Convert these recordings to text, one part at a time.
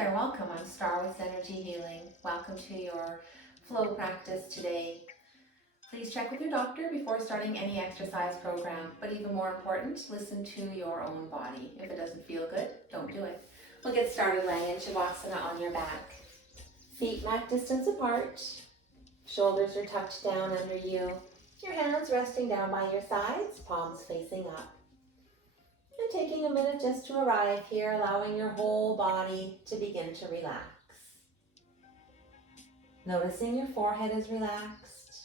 there, welcome. I'm Star with Energy Healing. Welcome to your flow practice today. Please check with your doctor before starting any exercise program, but even more important, listen to your own body. If it doesn't feel good, don't do it. We'll get started laying in Shavasana on your back. Feet mat distance apart, shoulders are tucked down under you, your hands resting down by your sides, palms facing up. And taking a minute just to arrive here, allowing your whole body to begin to relax. Noticing your forehead is relaxed,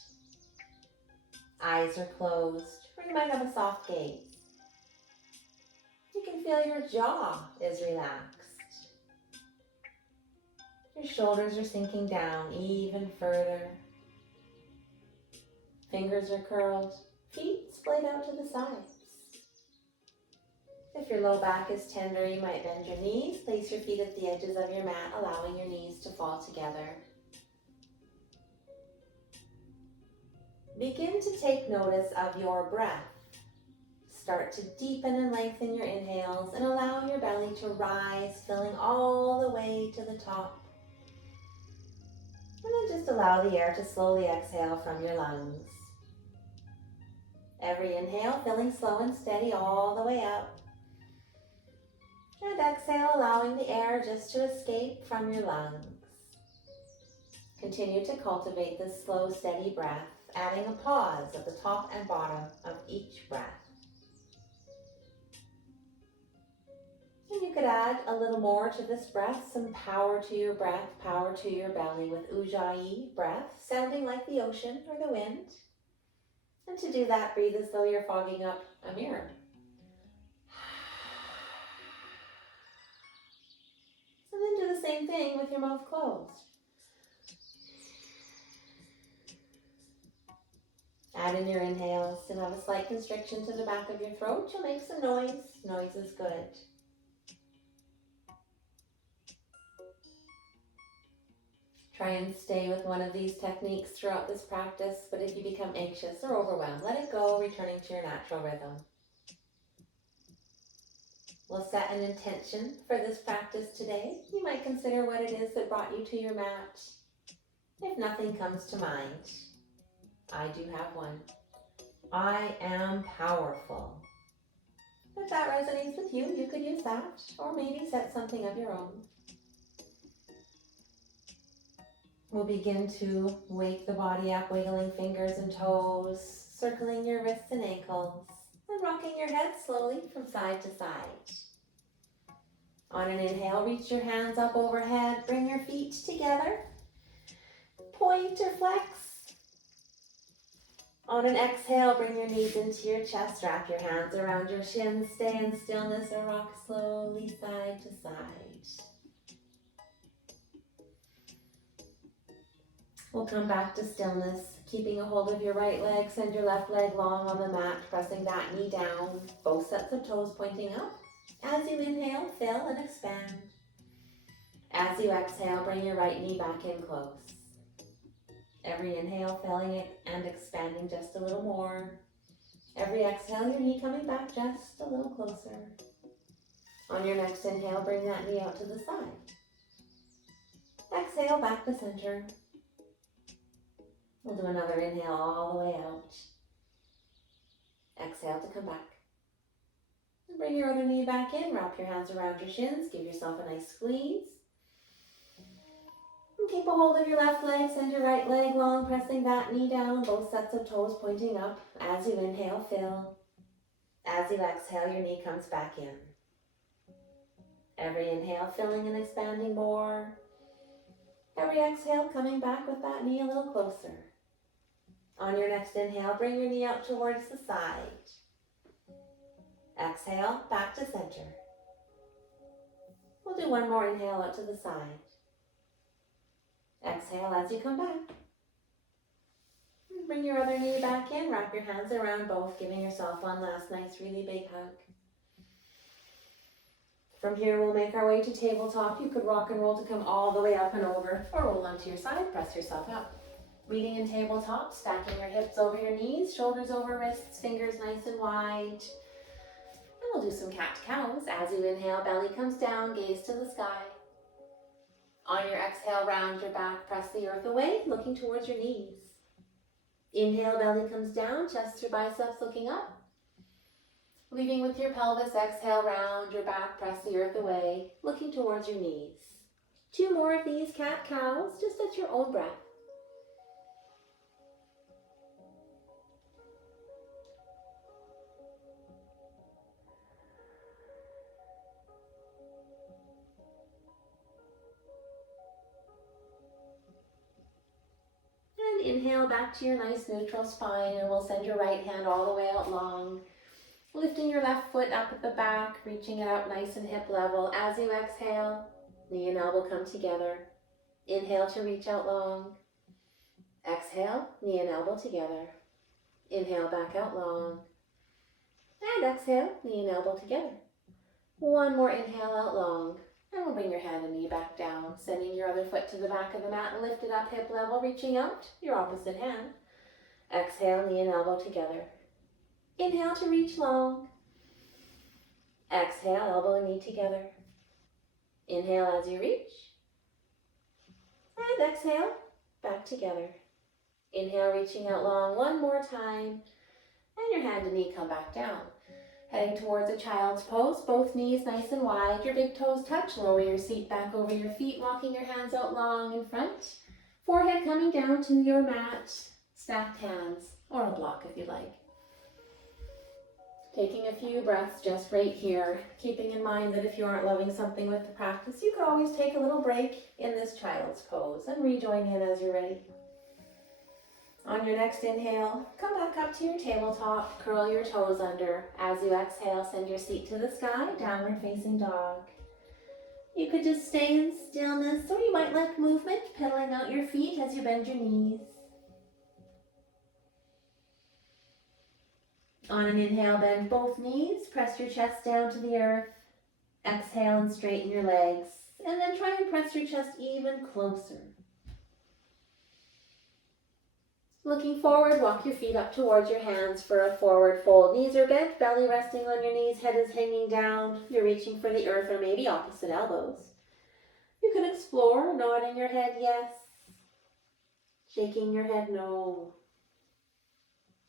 eyes are closed, or you might have a soft gaze. You can feel your jaw is relaxed. Your shoulders are sinking down even further. Fingers are curled, feet splayed out to the sides. If your low back is tender, you might bend your knees. Place your feet at the edges of your mat, allowing your knees to fall together. Begin to take notice of your breath. Start to deepen and lengthen your inhales and allow your belly to rise, filling all the way to the top. And then just allow the air to slowly exhale from your lungs. Every inhale filling slow and steady all the way up. And exhale, allowing the air just to escape from your lungs. Continue to cultivate this slow, steady breath, adding a pause at the top and bottom of each breath. And you could add a little more to this breath, some power to your breath, power to your belly with Ujjayi breath, sounding like the ocean or the wind. And to do that, breathe as though you're fogging up a mirror. And then do the same thing with your mouth closed. Add in your inhales. Still have a slight constriction to the back of your throat. You'll make some noise. Noise is good. Try and stay with one of these techniques throughout this practice, but if you become anxious or overwhelmed, let it go, returning to your natural rhythm. We'll set an intention for this practice today. You might consider what it is that brought you to your mat. If nothing comes to mind, I do have one. I am powerful. If that resonates with you, you could use that, or maybe set something of your own. We'll begin to wake the body up, wiggling fingers and toes, circling your wrists and ankles, and rocking your head slowly from side to side. On an inhale, reach your hands up overhead, bring your feet together, point or flex. On an exhale, bring your knees into your chest, wrap your hands around your shins, stay in stillness or rock slowly side to side. We'll come back to stillness, keeping a hold of your right leg, send your left leg long on the mat, pressing that knee down, both sets of toes pointing up. As you inhale, fill and expand. As you exhale, bring your right knee back in close. Every inhale, filling it and expanding just a little more. Every exhale, your knee coming back just a little closer. On your next inhale, bring that knee out to the side. Exhale, back to center. We'll do another inhale all the way out. Exhale to come back. And bring your other knee back in, wrap your hands around your shins, give yourself a nice squeeze. And keep a hold of your left leg, send your right leg long, pressing that knee down, both sets of toes pointing up. As you inhale, fill. As you exhale, your knee comes back in. Every inhale, filling and expanding more. Every exhale, coming back with that knee a little closer. On your next inhale, bring your knee out towards the side. Exhale, back to center. We'll do one more inhale out to the side. Exhale as you come back. Bring your other knee back in, wrap your hands around both, giving yourself one last nice, really big hug. From here, we'll make our way to tabletop. You could rock and roll to come all the way up and over, or roll onto your side, press yourself up. Meeting in tabletop, stacking your hips over your knees, shoulders over wrists, fingers nice and wide. And we'll do some cat-cows. As you inhale, belly comes down, gaze to the sky. On your exhale, round your back, press the earth away, looking towards your knees. Inhale, belly comes down, chest through biceps looking up. Leading with your pelvis, exhale, round your back, press the earth away, looking towards your knees. 2 more of these cat-cows, just at your own breath. And inhale back to your nice neutral spine, and we'll send your right hand all the way out long. Lifting your left foot up at the back, reaching it out nice and hip level. As you exhale, knee and elbow come together. Inhale to reach out long. Exhale, knee and elbow together. Inhale, back out long. And exhale, knee and elbow together. 1 more inhale out long. And we'll bring your hand and knee back down, sending your other foot to the back of the mat and lift it up hip level, reaching out, your opposite hand. Exhale, knee and elbow together. Inhale to reach long. Exhale, elbow and knee together. Inhale as you reach. And exhale, back together. Inhale, reaching out long 1 more time. And your hand and knee come back down. Heading towards a child's pose, both knees nice and wide. Your big toes touch. Lower your seat back over your feet, walking your hands out long in front. Forehead coming down to your mat. Stacked hands, or a block if you like. Taking a few breaths just right here, keeping in mind that if you aren't loving something with the practice, you could always take a little break in this child's pose and rejoin in as you're ready. On your next inhale, come back up to your tabletop, curl your toes under. As you exhale, send your seat to the sky, downward facing dog. You could just stay in stillness, or you might like movement, pedaling out your feet as you bend your knees. On an inhale, bend both knees, press your chest down to the earth. Exhale and straighten your legs, and then try and press your chest even closer. Looking forward, walk your feet up towards your hands for a forward fold. Knees are bent, belly resting on your knees, head is hanging down. You're reaching for the earth or maybe opposite elbows. You can explore, nodding your head yes, shaking your head no.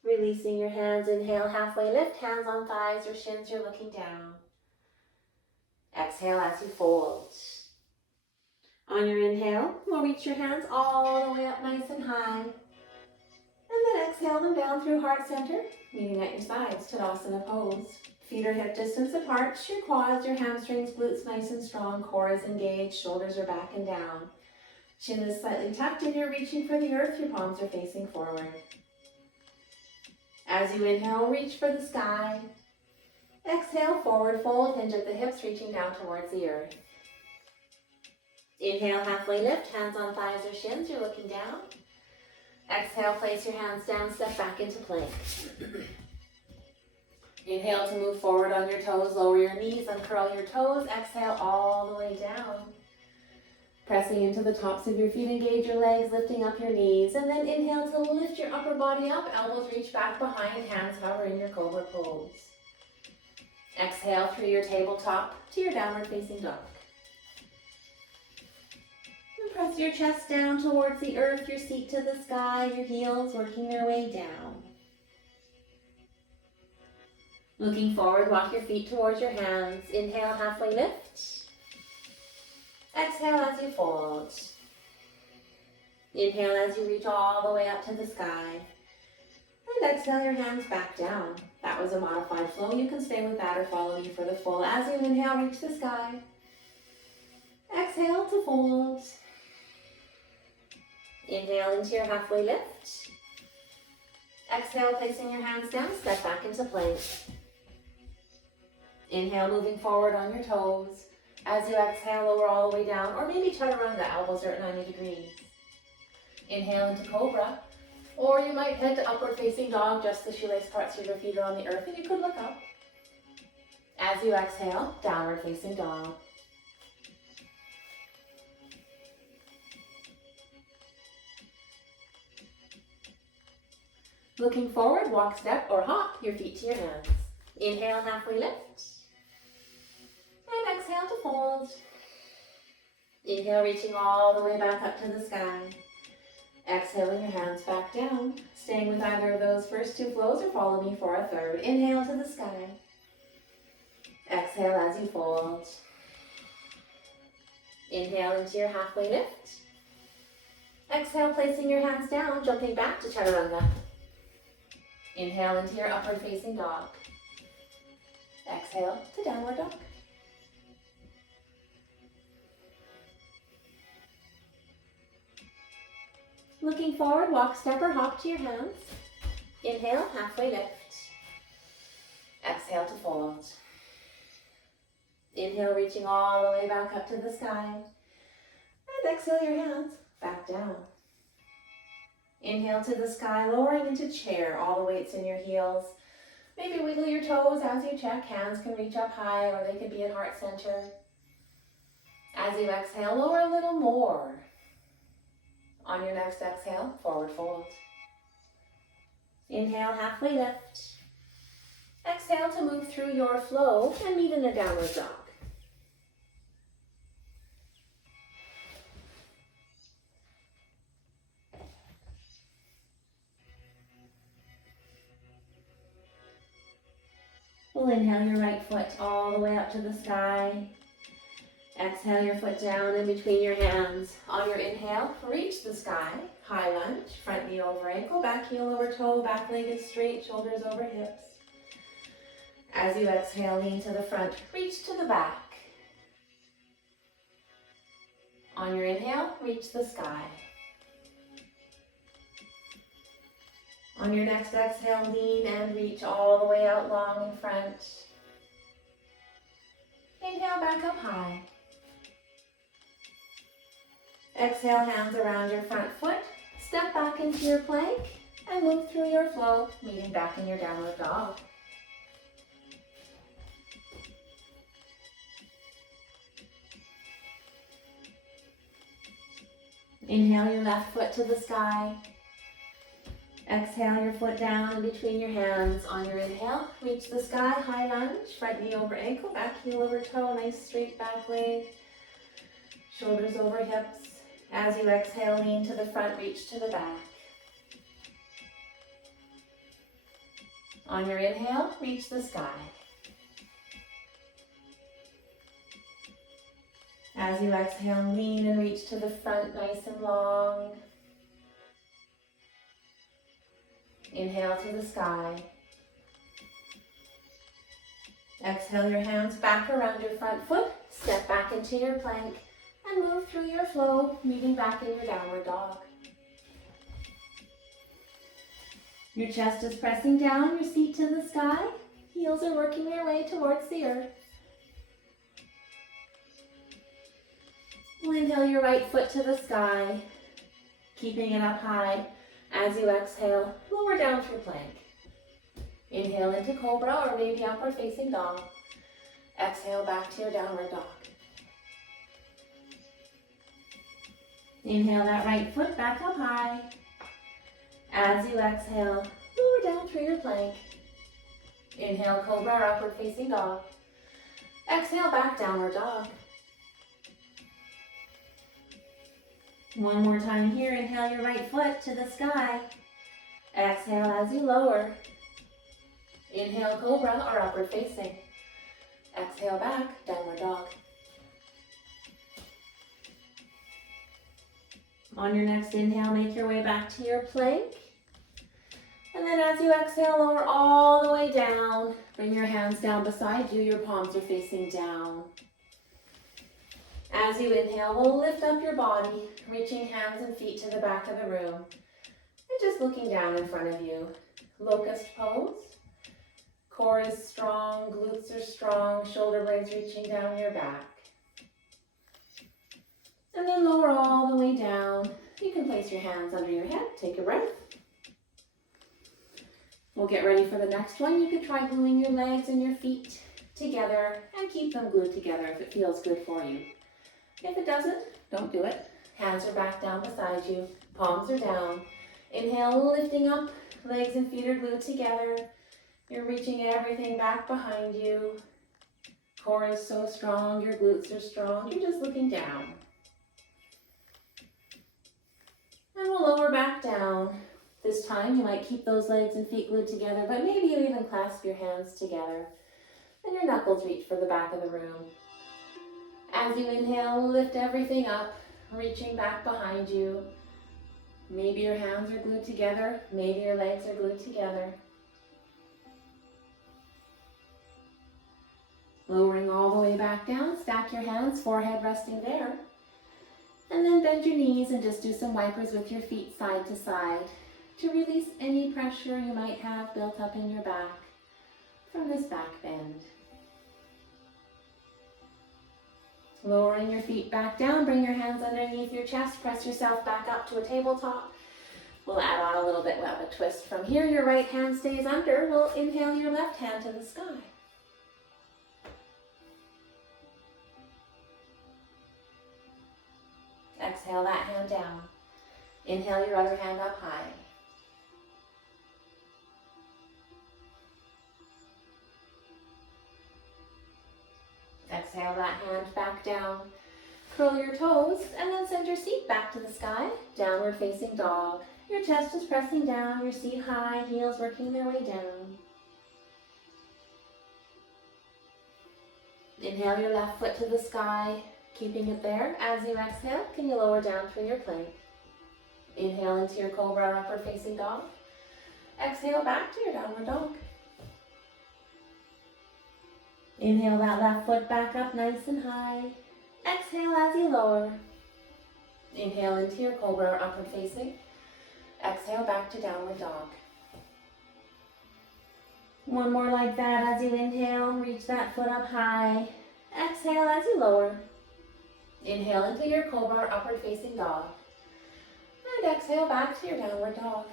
Releasing your hands, inhale, halfway lift, hands on thighs or shins, you're looking down. Exhale as you fold. On your inhale, you'll reach your hands all the way up nice and high. And then exhale them down through heart center, meeting at your sides, Tadasana pose. Feet are hip distance apart, your quads, your hamstrings, glutes nice and strong, core is engaged, shoulders are back and down. Chin is slightly tucked and you're reaching for the earth, your palms are facing forward. As you inhale, reach for the sky. Exhale, forward fold, hinge at the hips, reaching down towards the earth. Inhale, halfway lift, hands on thighs or shins, you're looking down. Exhale, place your hands down, step back into plank. Inhale to move forward on your toes, lower your knees, uncurl your toes. Exhale all the way down. Pressing into the tops of your feet, engage your legs, lifting up your knees. And then inhale to lift your upper body up, elbows reach back behind, hands hover in your cobra pose. Exhale through your tabletop to your downward facing dog. And press your chest down towards the earth, your seat to the sky, your heels working their way down. Looking forward, walk your feet towards your hands. Inhale, halfway lift. Exhale as you fold. Inhale as you reach all the way up to the sky. And exhale your hands back down. That was a modified flow. You can stay with that or follow me for the full. As you inhale, reach the sky. Exhale to fold. Inhale into your halfway lift. Exhale, placing your hands down, step back into plank. Inhale, moving forward on your toes. As you exhale, lower all the way down, or maybe chaturanga, elbows are at 90 degrees. Inhale into cobra, or you might head to upward facing dog, just the shoelace parts of your feet are on the earth, and you could look up. As you exhale, downward facing dog. Looking forward, walk, step, or hop your feet to your hands. Inhale, halfway lift. And exhale to fold. Inhale, reaching all the way back up to the sky. Exhaling your hands back down. Staying with either of those first two flows or follow me for a third. Inhale to the sky. Exhale as you fold. Inhale into your halfway lift. Exhale, placing your hands down, jumping back to Chaturanga. Inhale into your upward facing dog. Exhale to downward dog. Looking forward, walk, step, or hop to your hands. Inhale, halfway lift. Exhale to fold. Inhale, reaching all the way back up to the sky. And exhale your hands back down. Inhale to the sky, lowering into chair, all the weights in your heels. Maybe wiggle your toes as you check. Hands can reach up high or they could be at heart center. As you exhale, lower a little more. On your next exhale, forward fold. Inhale, halfway lift. Exhale to move through your flow and meet in a downward dog. We'll inhale your right foot all the way up to the sky. Exhale your foot down in between your hands. On your inhale, reach the sky. High lunge, front knee over ankle, back heel over toe, back leg is straight, shoulders over hips. As you exhale, lean to the front, reach to the back. On your inhale, reach the sky. On your next exhale, lean and reach all the way out long in front. Inhale, back up high. Exhale, hands around your front foot. Step back into your plank and move through your flow, meeting back in your downward dog. Inhale your left foot to the sky. Exhale your foot down in between your hands. On your inhale, reach the sky, high lunge, front knee over ankle, back heel over toe, nice straight back leg, shoulders over hips. As you exhale, lean to the front, reach to the back. On your inhale, reach the sky. As you exhale, lean and reach to the front, nice and long. Inhale to the sky. Exhale your hands back around your front foot. Step back into your plank and move through your flow, meeting back in your downward dog. Your chest is pressing down, your seat to the sky. Heels are working their way towards the earth. Inhale your right foot to the sky, keeping it up high. As you exhale, lower down through plank. Inhale into cobra or maybe upward facing dog. Exhale back to your downward dog. Inhale that right foot back up high. As you exhale, lower down through your plank. Inhale cobra or upward facing dog. Exhale back downward dog. One more time here, inhale your right foot to the sky. Exhale as you lower. Inhale cobra or upward facing. Exhale back, downward dog. On your next inhale, make your way back to your plank. And then as you exhale, lower all the way down. Bring your hands down beside you, your palms are facing down. As you inhale, we'll lift up your body, reaching hands and feet to the back of the room. And just looking down in front of you. Locust pose. Core is strong, glutes are strong, shoulder blades reaching down your back. And then lower all the way down. You can place your hands under your head, take a breath. We'll get ready for the next one. You could try gluing your legs and your feet together and keep them glued together if it feels good for you. If it doesn't, don't do it. Hands are back down beside you, palms are down. Inhale, lifting up, legs and feet are glued together. You're reaching everything back behind you. Core is so strong, your glutes are strong. You're just looking down. lower back down. This time you might keep those legs and feet glued together, but maybe you even clasp your hands together and your knuckles reach for the back of the room. As you inhale, lift everything up, reaching back behind you. Maybe your hands are glued together, maybe your legs are glued together. Lowering all the way back down, stack your hands, forehead resting there. And then bend your knees and just do some wipers with your feet side to side to release any pressure you might have built up in your back from this back bend. Lowering your feet back down, bring your hands underneath your chest, press yourself back up to a tabletop. We'll add on a little bit of a twist from here. Your right hand stays under. We'll inhale your left hand to the sky. Exhale that hand down. Inhale your other hand up high. Exhale that hand back down. Curl your toes and then send your seat back to the sky. Downward facing dog. Your chest is pressing down, your seat high, heels working their way down. Inhale your left foot to the sky, keeping it there. As you exhale, can you lower down through your plank? Inhale into your cobra, upward facing dog. Exhale back to your downward dog. Inhale that left foot back up nice and high. Exhale as you lower. Inhale into your cobra, upward facing. Exhale back to downward dog. One more like that. As you inhale, reach that foot up high. Exhale as you lower. Inhale into your cobra, upward facing dog. And exhale back to your downward dog.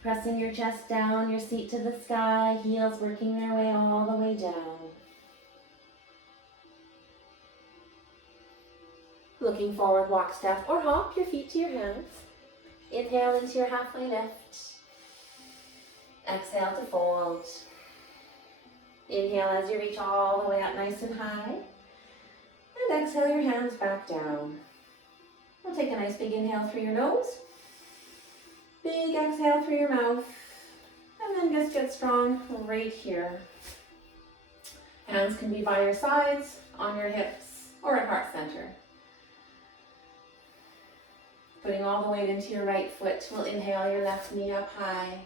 Pressing your chest down, your seat to the sky, heels working their way all the way down. Looking forward, walk, step, or hop your feet to your hands. Inhale into your halfway lift. Exhale to fold. Inhale as you reach all the way up nice and high. And exhale your hands back down. We'll take a nice big inhale through your nose. Big exhale through your mouth. And then just get strong right here. Hands can be by your sides, on your hips, or at heart center. Putting all the weight into your right foot, we'll inhale your left knee up high.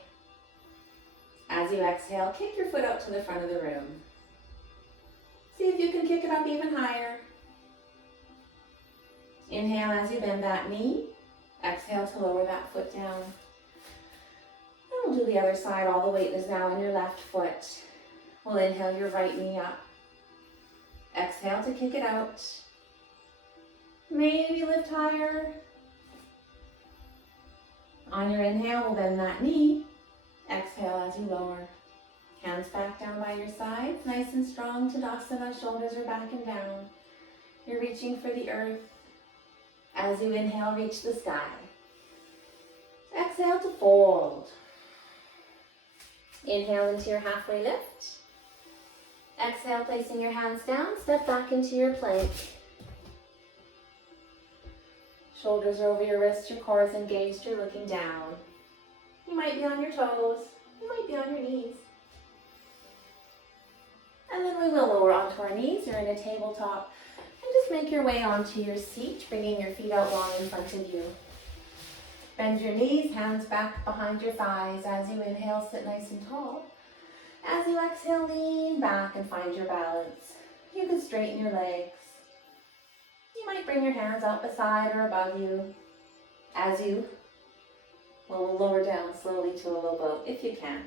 As you exhale, kick your foot out to the front of the room. See if you can kick it up even higher. Inhale as you bend that knee. Exhale to lower that foot down. And we'll do the other side. All the weight is now in your left foot. We'll inhale your right knee up. Exhale to kick it out. Maybe lift higher. On your inhale, we'll bend that knee. Exhale as you lower. Hands back down by your sides, nice and strong. Tadasana, shoulders are back and down. You're reaching for the earth. As you inhale, reach the sky. Exhale to fold. Inhale into your halfway lift. Exhale, placing your hands down, step back into your plank. Shoulders are over your wrists, your core is engaged, you're looking down. You might be on your toes, you might be on your knees. And then we will lower onto our knees, you're in a tabletop. And just make your way onto your seat, bringing your feet out long in front of you. Bend your knees, hands back behind your thighs. As you inhale, sit nice and tall. As you exhale, lean back and find your balance. You can straighten your legs. You might bring your hands out beside or above you. As you will lower down slowly to a low boat, if you can.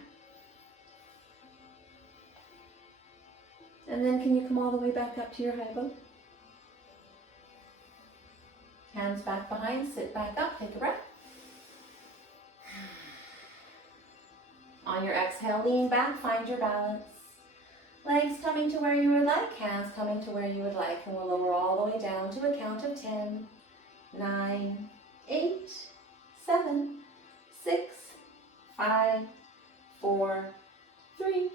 And then can you come all the way back up to your high boat? Hands back behind, sit back up, take a breath. On your exhale, lean back, find your balance. Legs coming to where you would like, hands coming to where you would like, and we'll lower all the way down to a count of 10, 9, 8, 7, 6, 5, 4, 3,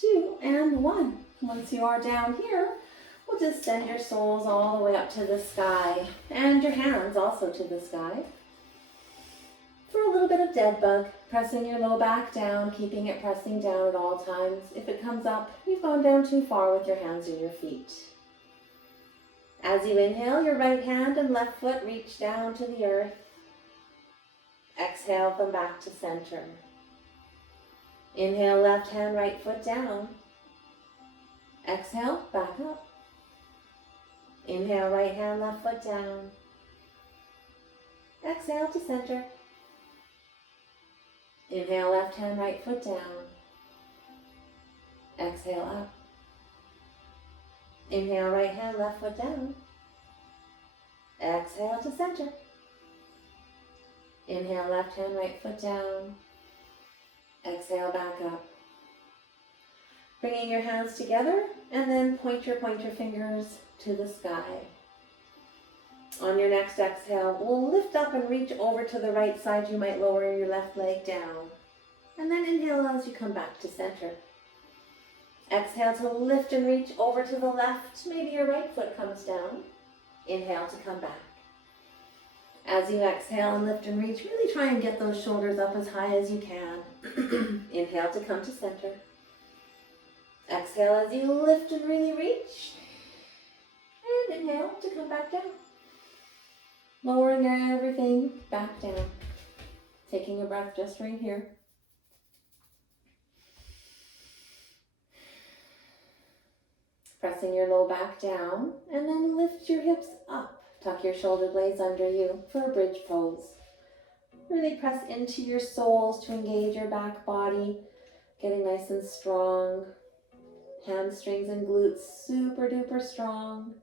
2, and 1. Once you are down here, We'll just send your soles all the way up to the sky and your hands also to the sky. For a little bit of dead bug, pressing your low back down, keeping it pressing down at all times. If it comes up, you've gone down too far with your hands and your feet. As you inhale, your right hand and left foot reach down to the earth. Exhale, come back to center. Inhale, left hand, right foot down. Exhale, back up. Inhale, right hand, left foot down. Exhale to center. Inhale, left hand, right foot down. Exhale, up. Inhale, right hand, left foot down. Exhale to center. Inhale, left hand, right foot down. Exhale, back up. Bringing your hands together and then point your pointer fingers to the sky. On your next exhale, we'll lift up and reach over to the right side. You might lower your left leg down. And then inhale as you come back to center. Exhale to lift and reach over to the left. Maybe your right foot comes down. Inhale to come back. As you exhale and lift and reach, really try and get those shoulders up as high as you can. Inhale to come to center. Exhale as you lift and really reach. And inhale to come back down. Lowering everything back down. Taking a breath just right here. Pressing your low back down and then lift your hips up. Tuck your shoulder blades under you for a bridge pose. Really press into your soles to engage your back body, getting nice and strong. Hamstrings and glutes super duper strong.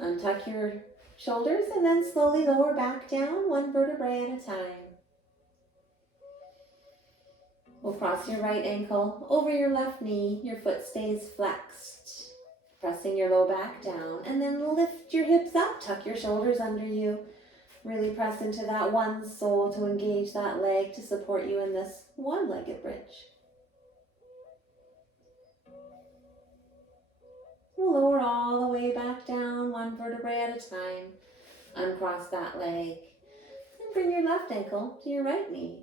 Untuck your shoulders and then slowly lower back down, one vertebrae at a time. We'll cross your right ankle over your left knee. Your foot stays flexed. Pressing your low back down and then lift your hips up. Tuck your shoulders under you. Really press into that one sole to engage that leg to support you in this one-legged bridge. We'll lower all the way back down, one vertebrae at a time. Uncross that leg. And bring your left ankle to your right knee.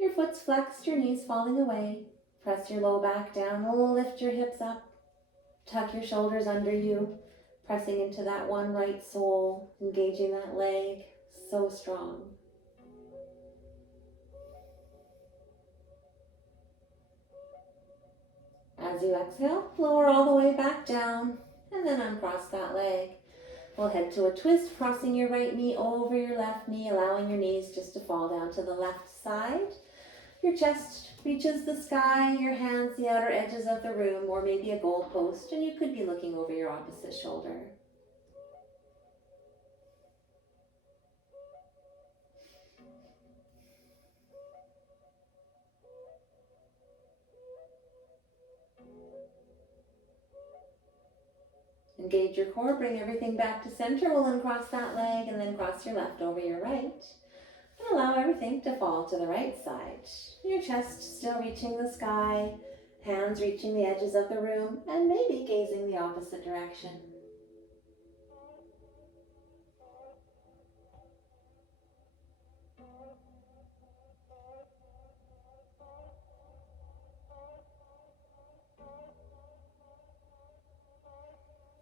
Your foot's flexed, your knees falling away. Press your low back down, lift your hips up. Tuck your shoulders under you, pressing into that one right sole, engaging that leg, so strong. As you exhale, lower all the way back down, and then uncross that leg. We'll head to a twist, crossing your right knee over your left knee, allowing your knees just to fall down to the left side. Your chest reaches the sky, your hands the outer edges of the room, or maybe a goal post, and you could be looking over your opposite shoulder. Engage your core, bring everything back to center. We'll uncross that leg and then cross your left over your right. And allow everything to fall to the right side. Your chest still reaching the sky, hands reaching the edges of the room, and maybe gazing the opposite direction.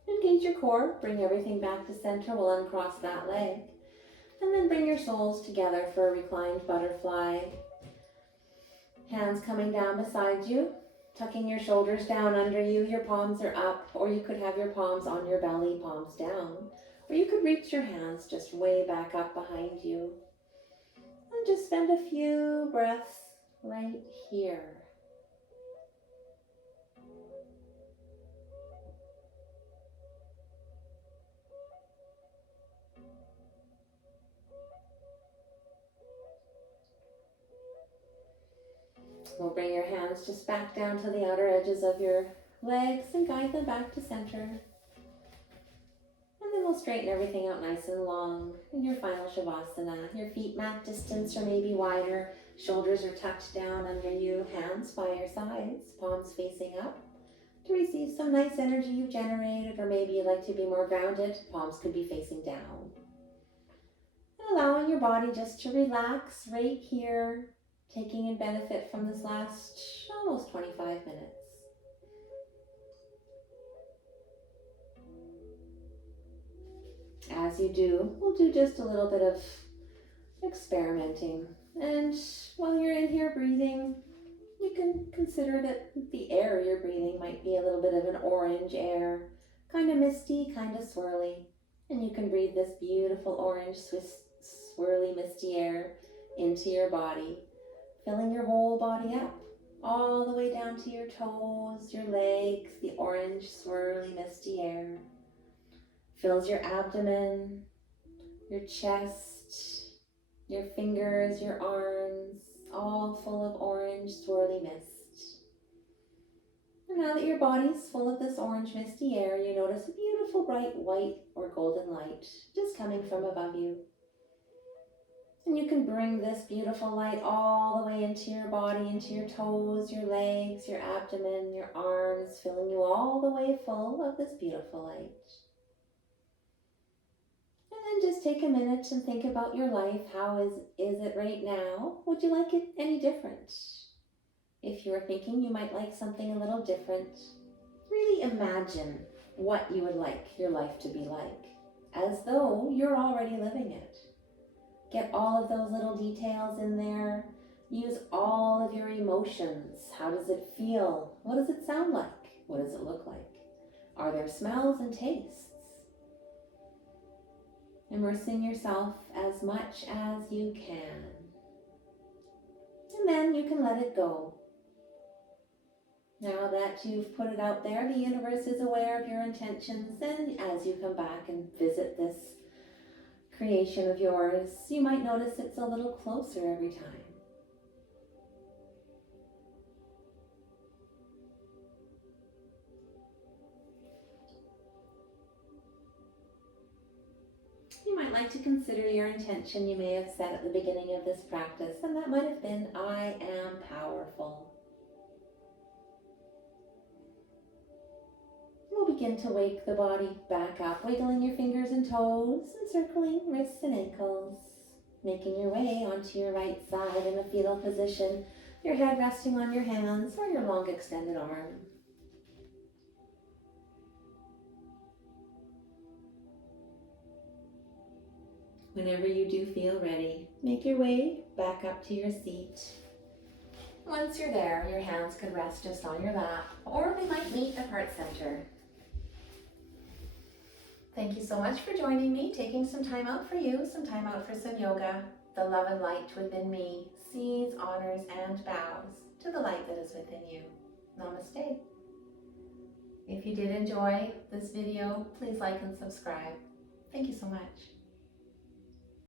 Engage your core, bring everything back to center. We'll uncross that leg. And then bring your soles together for a reclined butterfly. Hands coming down beside you, tucking your shoulders down under you. Your palms are up, or you could have your palms on your belly, palms down. Or you could reach your hands just way back up behind you. And just spend a few breaths right here. We'll bring your hands just back down to the outer edges of your legs and guide them back to center. And then we'll straighten everything out nice and long in your final Shavasana. Your feet mat distance or maybe wider. Shoulders are tucked down under you, hands by your sides, palms facing up. To receive some nice energy you've generated, or maybe you'd like to be more grounded, palms could be facing down. And allowing your body just to relax right here, taking in benefit from this last almost 25 minutes. As you do, we'll do just a little bit of experimenting. And while you're in here breathing, you can consider that the air you're breathing might be a little bit of an orange air, kind of misty, kind of swirly. And you can breathe this beautiful orange, swirly, misty air into your body, filling your whole body up, all the way down to your toes, your legs. The orange, swirly, misty air fills your abdomen, your chest, your fingers, your arms, all full of orange, swirly mist. And now that your body's full of this orange, misty air, you notice a beautiful, bright white or golden light just coming from above you. And you can bring this beautiful light all the way into your body, into your toes, your legs, your abdomen, your arms, filling you all the way full of this beautiful light. And then just take a minute and think about your life. How is it right now? Would you like it any different? If you were thinking you might like something a little different, really imagine what you would like your life to be like, as though you're already living it. Get all of those little details in there. Use all of your emotions. How does it feel? What does it sound like? What does it look like? Are there smells and tastes? Immersing yourself as much as you can. And then you can let it go. Now that you've put it out there, the universe is aware of your intentions, and as you come back and visit this creation of yours, you might notice it's a little closer every time. You might like to consider your intention you may have set at the beginning of this practice, and that might have been, I am powerful. We'll begin to wake the body back up, wiggling your fingers and toes, encircling wrists and ankles, making your way onto your right side in a fetal position, your head resting on your hands or your long extended arm. Whenever you do feel ready, make your way back up to your seat. Once you're there, your hands could rest just on your lap, or they might meet at heart center. Thank you so much for joining me, taking some time out for you, some time out for some yoga. The love and light within me sees, honors, and bows to the light that is within you. Namaste. If you did enjoy this video, please like and subscribe. Thank you so much.